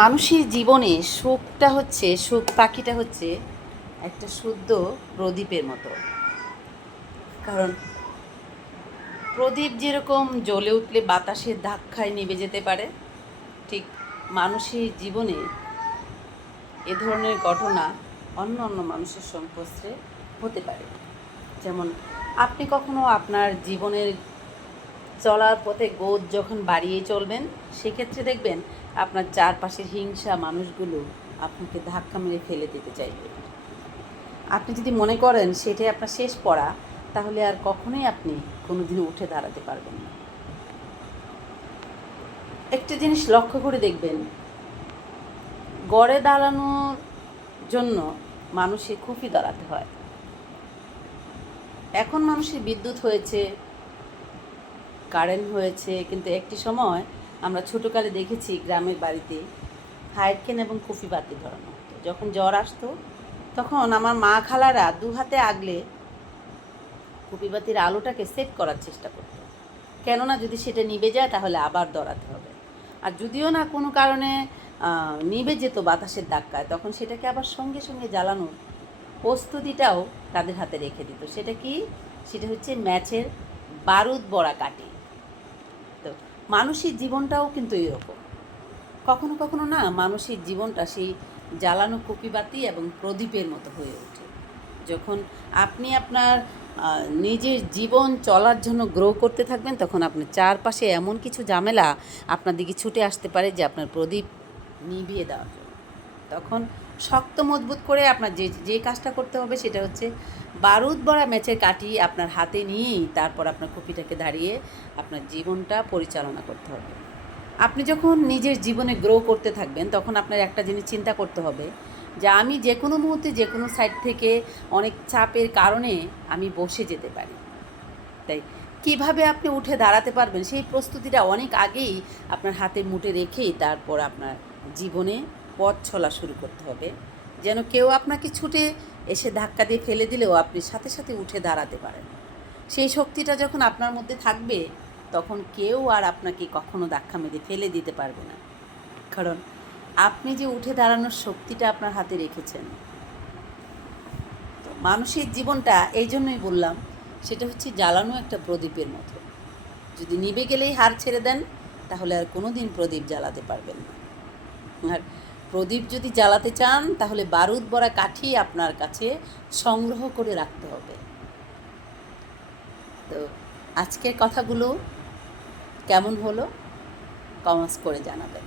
মানুষের জীবনে সুখ পাখিটা হচ্ছে একটা শুদ্ধ প্রদীপের মতো। কারণ প্রদীপ যেরকম জ্বলে উঠলে বাতাসের ধাক্কায় নিভে যেতে পারে, ঠিক মানুষের জীবনে এ ধরনের ঘটনা অন্য অন্য মানুষের সংস্পর্শে হতে পারে। যেমন আপনি কখনো আপনার জীবনের চলার পথে গতি যখন বাড়িয়ে চলবেন, সেক্ষেত্রে দেখবেন আপনার চারপাশের হিংসা মানুষগুলো আপনাকে ধাক্কা মেরে ফেলে দিতে চাইবে। আপনি যদি মনে করেন সেটাই আপনার শেষ পড়া, তাহলে আর কখনোই আপনি কোনোদিনও উঠে দাঁড়াতে পারবেন না। একটা জিনিস লক্ষ্য করে দেখবেন, গড়ে দাঁড়ানোর জন্য মানুষের খুবই দাঁড়াতে হয়। এখন মানুষের বিদ্যুৎ হয়েছে, কারেন্ট হয়েছে, কিন্তু একটি সময় আমরা ছোটোকালে দেখেছি গ্রামের বাড়িতে হাইডকেন এবং কুফি বাতি ধরানো হতো। যখন জ্বর আসতো তখন আমার মা খালারা দু হাতে আগলে কুপি বাতির আলোটাকে সেট করার চেষ্টা করতো, কেননা যদি সেটা নিভে যায় তাহলে আবার ধরাতে হবে। আর যদিও না কোনো কারণে নিভে যেত বাতাসের ধাক্কায়, তখন সেটাকে আবার সঙ্গে সঙ্গে জ্বালানোর প্রস্তুতিটাও তাদের হাতে রেখে দিত। সেটা হচ্ছে ম্যাচের বারুদ বড়া কাঠি। তো মানুষের জীবনটাও কিন্তু এরকম। কখনো কখনো না মানুষের জীবনটা সেই জ্বালানো কুপিবাতি এবং প্রদীপের মতো হয়ে ওঠে। যখন আপনি আপনার নিজের জীবন চলার জন্য গ্রো করতে থাকবেন, তখন আপনার চারপাশে এমন কিছু ঝামেলা আপনার দিকে ছুটে আসতে পারে যে আপনার প্রদীপ নিভিয়ে দেওয়ার জন্য। তখন শক্ত মজবুত করে আপনার যে কাজটা করতে হবে সেটা হচ্ছে বারুদ ভরা ম্যাচের কাঠি আপনার হাতে নিয়েই তারপর আপনার কুপিটাকে দাঁড়িয়ে আপনার জীবনটা পরিচালনা করতে হবে। আপনি যখন নিজের জীবনে গ্রো করতে থাকবেন, তখন আপনার একটা জিনিস চিন্তা করতে হবে যে আমি যে কোনো মুহূর্তে যে কোনো সাইড থেকে অনেক চাপের কারণে আমি বসে যেতে পারি। তাই কিভাবে আপনি উঠে দাঁড়াতে পারবেন সেই প্রস্তুতিটা অনেক আগেই আপনার হাতে মুঠে রেখেই তারপর আপনার জীবনে পথ চলা শুরু করতে হবে, যেন কেউ আপনাকে ছুটে এসে ধাক্কা দিয়ে ফেলে দিলেও আপনি সাথে সাথে উঠে দাঁড়াতে পারেন। সেই শক্তিটা যখন আপনার মধ্যে থাকবে, তখন কেউ আর আপনাকে কখনো ধাক্কা মেরে ফেলে দিতে পারবে না। কারণ আপনি যে উঠে দাঁড়ানোর শক্তিটা আপনার হাতে রেখেছেন। তো মানুষের জীবনটা এই জন্যই বললাম, সেটা হচ্ছে জ্বালানো একটা প্রদীপের মতো। যদি নিভে গেলেই হার ছেড়ে দেন, তাহলে আর কোনো দিন প্রদীপ জ্বালাতে পারবেন না। আর প্রদীপ যদি জ্বালাতে চান, তাহলে বারুদ ভরা কাঠি আপনার কাছে সংগ্রহ করে রাখতে হবে। তো আজকের কথাগুলো কেমন হলো কমেন্টস করে জানাবেন।